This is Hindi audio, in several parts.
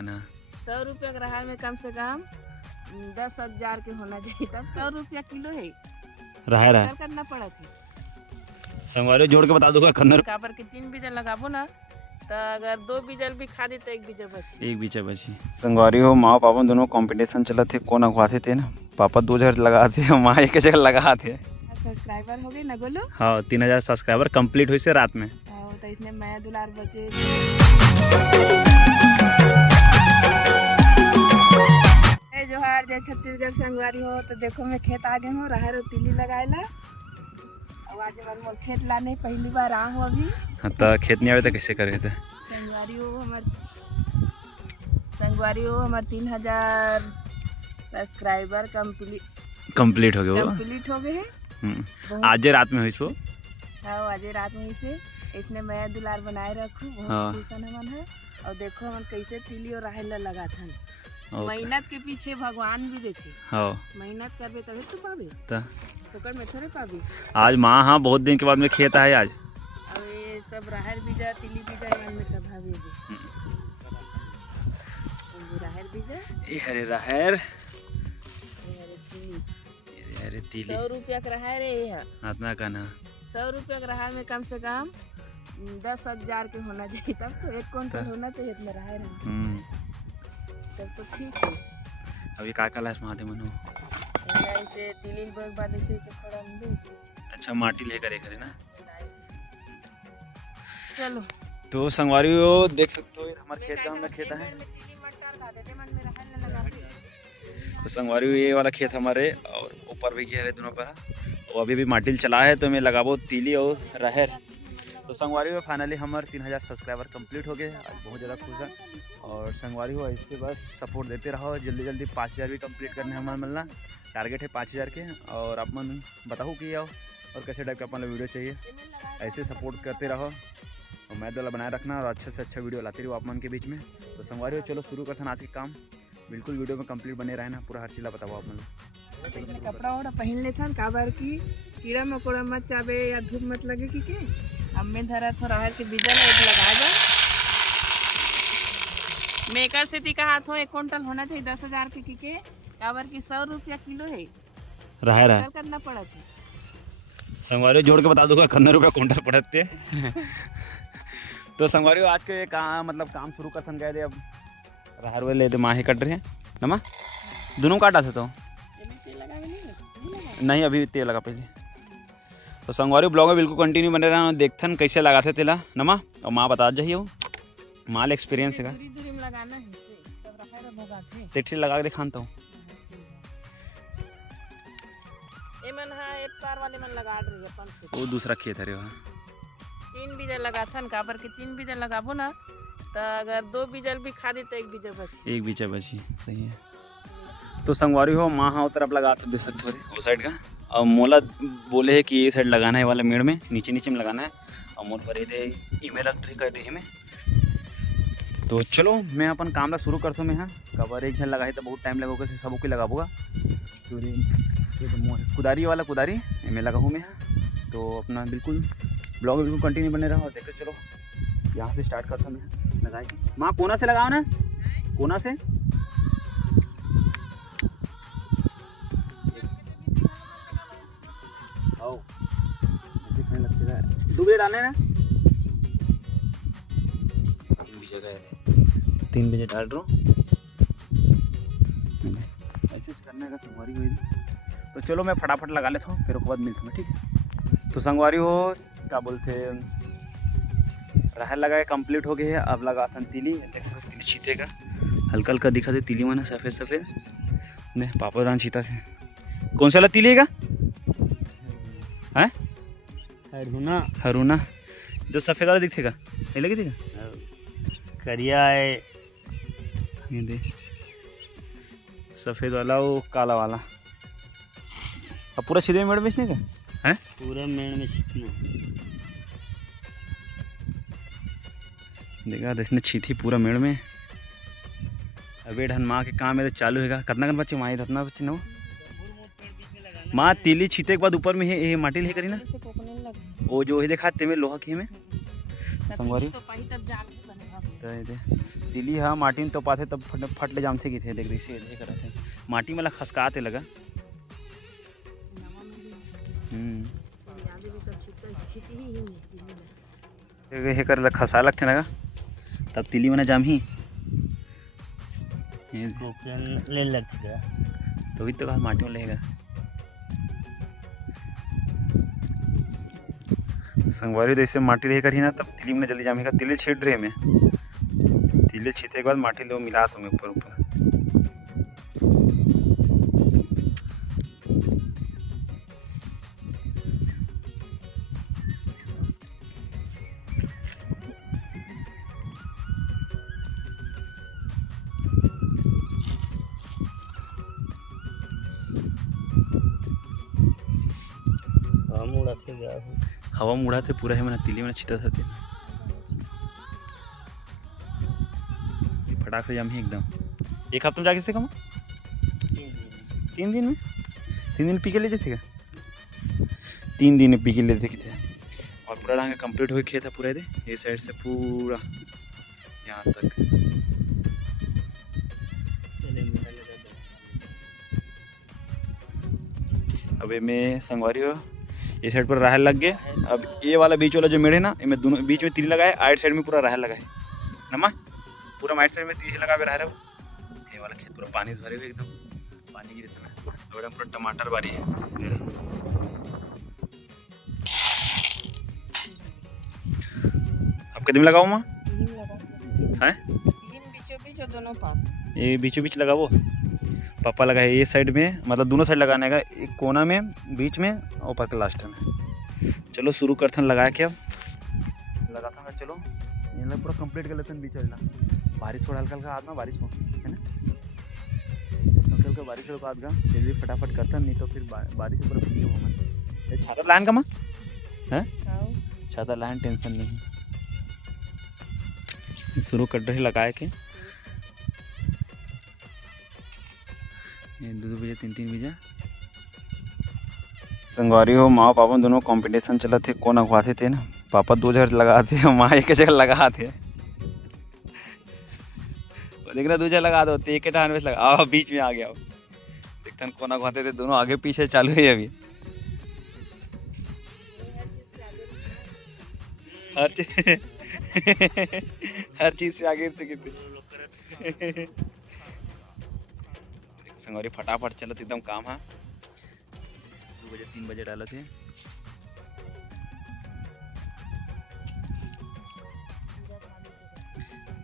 का ना 100 रुपया ग्राहक में कम से कम 10,000 के होना चाहिए, तब 100 रुपया किलो है। राहर है करना पड़ा थी संगवारी जोड़ के बता दूंगा खन्नर काबर के 3 बीजा लगाबो ना, तो अगर 2 बीजल भी खा दी तो 1 बीजा बची। एक बीचा बची। संगवारी हो माँ पापा दोनों कंपटीशन चला थे, कौन अगवाते थे ना। पापा 2,000 लगाते माँ एक जगह लगाते। सब्सक्राइबर हो गए ना बोलो। हाँ 3,000 सब्सक्राइबर कंप्लीट हुई से रात में। तो इसने माया दुलार बचे। जोहार जय छत्तीसगढ़ संगवारी हो। तो देखो मैं खेत आ गए हूँ, राहर और तीली लगाएला। अब आज मोर खेत लाने पहली बार आ हूँ अभी। हाँ तो खेत नहीं आवे तो कैसे करे थे। संगवारी हो हमार 3,000 सब्सक्राइबर कंप्लीट हो गए हैं। आज रात में हुई सो। हाँ आज रात में इसे इसने मैं दुलार बनाए रखू बहुत खुश हमन है। और देखो हम कैसे तीली और राहर लगा था। मेहनत के पीछे भगवान भी देखे। हाँ मेहनत करबे तभी तो पाबे, तो में थोड़े पाबी। आज माँ हाँ बहुत दिन के बाद में खेत आए आज। अब ये सब राहर बीजा तीली बीजा में सब भाभी राहर बीजा ये हरे राहर अरे तीली 100 रुपया का राहर है ये इतना का ना 100 रुपया का राहर में कम से कम 10,000 के होना चाहिए, तब तो 1 क्विंटल होना चाहिए इतना राहर है। तब तो ठीक है। अभी का लाश महादेव मनु ऐसे तीली बाद ऐसे थोड़ा अच्छा माटी लेकर करे ना। चलो तो संगवारी हो देख सकते हो हमारे खेत का खेत है। तो संगवारी ये वाला खेत हमारे और ऊपर भी किया है दोनों पर। और अभी भी माटी चला है तो मैं लगाबो तीली और राहर। तो संगवारी में फाइनली हमारे 3,000 सब्सक्राइबर कंप्लीट हो गए। आज बहुत ज़्यादा खुश है। और संगवारी हो ऐसे बस सपोर्ट देते रहो, जल्दी जल्दी 5,000 भी कंप्लीट करने हमारा मिलना टारगेट है 5,000 के। और आप मन बताओ कि आओ और कैसे टाइप का अपना वीडियो चाहिए, ऐसे सपोर्ट करते रहो और मैं दला बनाए रखना और अच्छे से अच्छा वीडियो लाते रहो आप मन के बीच में। तो संगवारी हो चलो शुरू करते हैं आज के काम। बिल्कुल वीडियो में कंप्लीट बने रहना, पूरा हर चीज़ बताओ आप मन। कपड़ा वपड़ा पहन ले काबर की कीड़ा मकोड़ा मत चाबे या धूप मत लगे कि के हमें धरा थोड़ा राहर के बीजा लगा दो। मेकर से ती कहा था 1 क्विंटल होना चाहिए 10,000 के की काबर की 100 रुपया किलो है राहर है करना पड़ा था। संगवारी जोड़ के बता दूंगा खन्नर रुपया क्विंटल पड़ते। तो संगवारी आज के काम मतलब काम शुरू कर गए थे। अब राहर वाले ले माँ ही कट रहे हैं नमा दोनों काटा थे। तो नहीं अभी तेल लगा पहले। तो संगवारी ब्लॉग में बिल्कुल कंटिन्यू बने रहना, देखथन कैसे लगाते तेला नमा और माँ बता जाइए वो माल एक्सपीरियंस है। तेठी लगा के दिखाता हूँ। वो दूसरा खेत है रे वहाँ 3 बीजा लगा था काबर के 3 बीजा लगाबो ना, तो अगर 2 बीजल भी खा दी तो 1 बीजा बची। 1 बीजा बची सही है। तो संगवारी हो माँ हाँ तरफ लगा तो देख सकते हो वो साइड का। और मोला बोले है कि ये साइड लगाना है वाला मेड़ में नीचे नीचे में लगाना है। और मोर पर ईमेल कर रही में। तो चलो मैं अपन काम ला शुरू करता हूँ। मैं हाँ कबर एक झन लगाई तो बहुत टाइम लगेगा सबों को लगाबूगा। कुदारी वाला कुदारी मैं लगाऊँ मैं हाँ। तो अपना बिल्कुल ब्लॉग में बिल्कुल कंटिन्यू बने रहा और देखते चलो यहाँ से स्टार्ट करता हूँ मैं लगाई। माँ कोना से लगाओ ना कोना से। डूबे डालने ना 3 बजे डाल रहा हूँ ऐसे करने का संगवारी हुई। तो चलो मैं फटाफट लगा लेता हूँ फिर उसके बाद मिलता हूँ ठीक है। तो संगवारी हो क्या बोलते राहर लगाए कंप्लीट हो गई है। अब लगा था तीली देख सकते तीली छीते का हल्का हल्का दिखा दे तीली माना सफ़ेद सफ़ेद ने पापा दान छीता से। कौन सा वाला तीली है हरूना जो सफ़ेद वाला दिखेगा ये लगे दिखा करिया है ये दे सफ़ेद वाला वो काला वाला। अब पूरा छिदे मेड़ बेचने का है पूरा मेड़ में छीतना देखा इसने छीथी पूरा मेड़ में। अबे ढन माँ के काम में तो चालू है। कितना कन बच्चे माँ इतना बच्चे ना माँ तीली छीते के बाद ऊपर में है माटी ले करी ना वो जो है देखा ते में लोहा की में संगवारी तो ये तिली हाँ माटी में तो पाथे तब फट ले जामथे की थे देख रही से ये करत थे माटी में ला खसकाते लगा हे कर खसा लगते लगा तब तिली में जाम ही ले लगता तो भी तो कहा माटी में लेगा संगवारी जैसे माटी लेकर ही ना तब तिली में जल्दी जामेगा तिली छीट रहे में तिली छीटे के बाद माटी लो मिला तुम्हें ऊपर ऊपर हवा मुड़ा थे पूरा है मैंने तिली में छिटा था फटाक से जाम ही एकदम एक हफ्ते में जाके से कम 3 दिन में 3 दिन पी के ले जाते क्या 3 दिन में पी के लेते थे और पूरा ढंग कंप्लीट हो खेत है पूरा दे ये साइड से पूरा यहाँ तक अब मैं संगवारी हो ये साइड पर राहल लग गए अब ये वाला बीच वाला जो मेड़ है ना इनमें दोनों बीच में तिली लगाए आइट साइड में पूरा राहल लगाए नमा पूरा माइट साइड में तिली लगा के रह रहा ये वाला खेत पूरा पानी से भरे हुए एकदम पानी गिरे समय और पूरा टमाटर बारी है अब कदम लगाओ माँ है ये बीचों बीच लगाओ पापा लगा है ये साइड में मतलब दोनों साइड लगाने का एक कोना में बीच में और ऊपर के लास्ट में चलो शुरू करते हैं लगाया क्या लगाता हूँ चलो ये लोग पूरा कंप्लीट कर लेते हैं बीच वाला बारिश थोड़ा हल्का हल्का आदमा बारिश हो है ना हल्का हल्का बारिश होगा आदगा जल्दी फटाफट करता नहीं तो फिर बारिश पूरा भीगे हो मन छाता लाइन का माँ है छाता लाइन टेंशन नहीं शुरू कर रहे लगाए के 2 बजे 3 बजे संगवारी हो माँ पापा दोनों कंपटीशन चला थे कौन अगवाते थे ना पापा 2 जगह लगाते माँ एक जगह लगाते देखना 2 जगह लगा दो तो एक टाइम में लगा बीच में आ गया देखते हैं कौन अगवाते थे दोनों आगे पीछे चालू है अभी हर चीज से आगे थे कितने संगवारी फटाफट चलत एकदम काम है 2 बजे 3 बजे डाला थे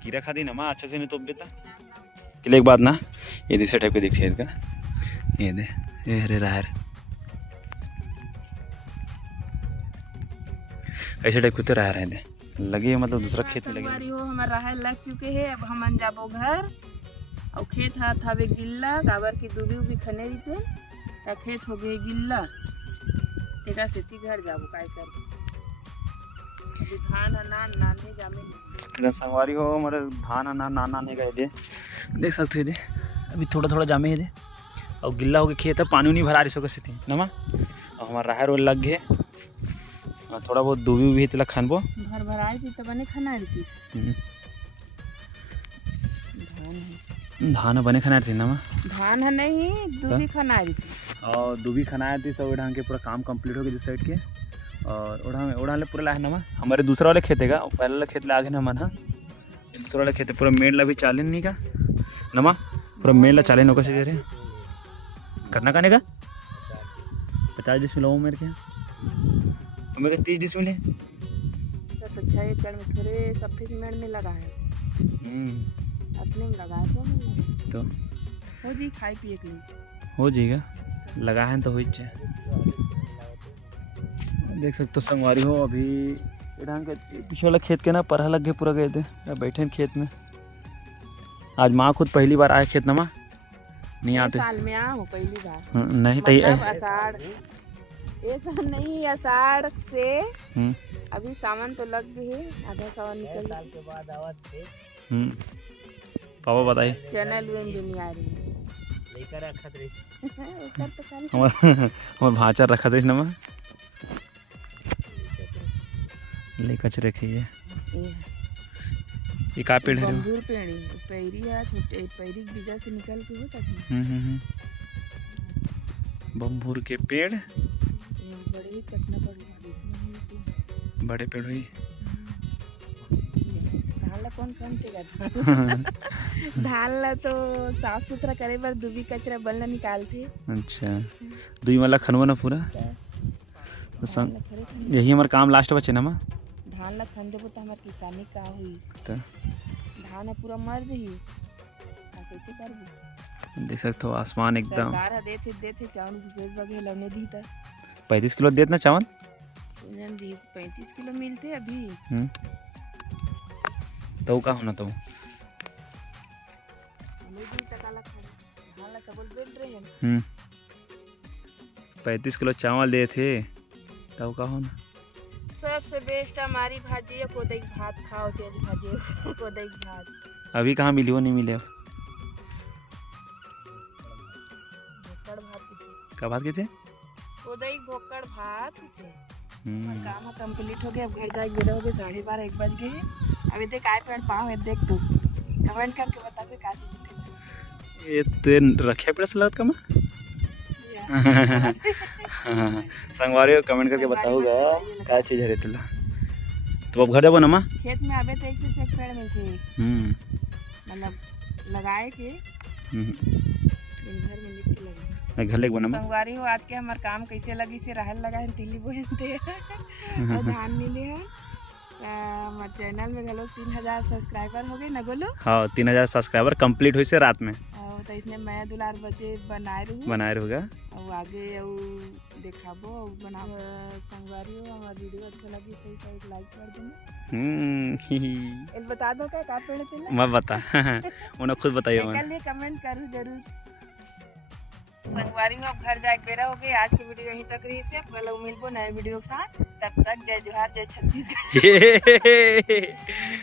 कीड़ा खा दी ना माँ अच्छा से नहीं तो बेटा किले एक बात ना ये दूसरे टाइप के दिखती है इसका ये दे ये हरे राहर ऐसे टाइप के तो राहर है लगे मतलब दूसरा खेत में लगे हो हमारा राहर लग चुके हैं अब हम जाबो घर और खेत हाथ हवे गिल्ला काबर की दूबी उबी खने रही थे खेत हो गए गिल्ला तेरा सेती घर जाबो काय कर अभी धान अनान नाने जामे संगवारी हो हमारे धान अनान नाने गए दे देख सकते दे अभी थोड़ा थोड़ा जामे है दे और गिल्ला हो गया खेत है पानी नहीं भरा रही सो थी नमा और हमारा राहर वो लग गए थोड़ा बहुत दूबी उबी तिला खानबो भर भराई थी तब नहीं खाना रही धान बने खाना थी ना धान है नहीं दूबी खाना रही थी और दूबी खाना थी सब ढंग के पूरा काम कंप्लीट हो गया जिस साइड के और उड़ा पूरा लाए ना हमारे दूसरा वाले खेत है पहले वाला खेत लागे ना मन दूसरा वाला खेत पूरा मेड़ ला भी चालीन नहीं का नमा पूरा मेड़ ला चालीन होगा से रहे करना कहने का 50 डिसमिल हो मेरे के मेरे 30 डिसमिल है तो 6 एकड़ में थोड़े सफेद मेड़ में लगा है अपने में लगा तो हो जी खाई पिए के लिए हो जाएगा लगा है तो हो जाए देख सकते हो संगवारी हो अभी पीछे वाला खेत के ना परहा लग गए पूरा गए थे बैठे हैं खेत में आज माँ खुद पहली बार आए खेत ना माँ नहीं आते साल में आओ पहली बार नहीं तो आषाढ़ ऐसा नहीं आषाढ़ से अभी सावन तो लग गए आधा सावन निकल के बाद आवत थे पापा बताइए चैनल में भी नहीं आ रही लेकर रखत रही हमार भाचा रखत रही ना माँ ले कचरे खाइए ये का पेड़ है? बम्बूर पेड़ है, पैरी है, छोटे पैरी के बीजा से निकल के होता है। बम्बूर के पेड़ बड़े ही कटना पड़ेगा, बड़े पेड़ हुई। धान ला कौन काटेगा? धान ला तो साफ सुथरा करे बर दुबी कचरा बल ना निकालते। अच्छा, दुई वाला खनवा ना पूरा तो संग यही हमार काम लास्ट बचे ना माँ। धान ला खन देबो तो हमार किसानी का हुई? तो धान पूरा मर रही, कैसे करबो? देख सकते हो आसमान एकदम। सरकार देथे चावल भेज बगे लवने दी त 35 किलो देत ना चावल। 35 किलो मिलते अभी। तो का होना तो धान ला सबल बेल रहे 35 किलो चावल दे थे तो का होना। सबसे बेस्ट हमारी भाजी है, कोदई की भात खाओ, चेरी भाजी कोदई की भात। अभी कहाँ मिली? वो नहीं मिले अब। भोकड़ भात का बात थे? कोदई भोकड़ भात थे। हम्म। काम कंप्लीट हो गया, अब घर जाके गिरा हो गए 12:30 1 बज गए। अभी देख आए पेड़ पाँव है, देख तू कमेंट करके बता दे का चीज है। ये ते रखे पेड़ से लगत का माँ। संगवारी कमेंट करके बताओगा क्या चीज है रेतला। तो अब घर जाबो ना माँ। खेत में आबे तो एक से एक पेड़ मिलते, मतलब लगाए के घर में लिख के लगे। मैं घर ले बना माँ। संगवारी हो आज के हमार काम कैसे लगी से रहल लगाए तिली बोहते और धान मिले है। हमारे चैनल में गलो 3000 सब्सक्राइबर हो गए ना गोलू। हाँ 3000 सब्सक्राइबर कंप्लीट हुई से रात में। तो इसने मैं दुलार बचे बनाए रहोगा और आगे दिखाबो बनाओ। संगवारी हो हमारा वीडियो अच्छा लगी सही तो एक लाइक कर देना। बता दो क्या पेड़ थे ना मैं बता उन्हें खुद बताइए। कल कमेंट करूँ जरूर। संगवारी हो अब घर जाके बेरा हो गई। आज की वीडियो यहीं तक रही से, कल मिलबो नए वीडियो के साथ। तब तक जय जोहार, जय छत्तीसगढ़।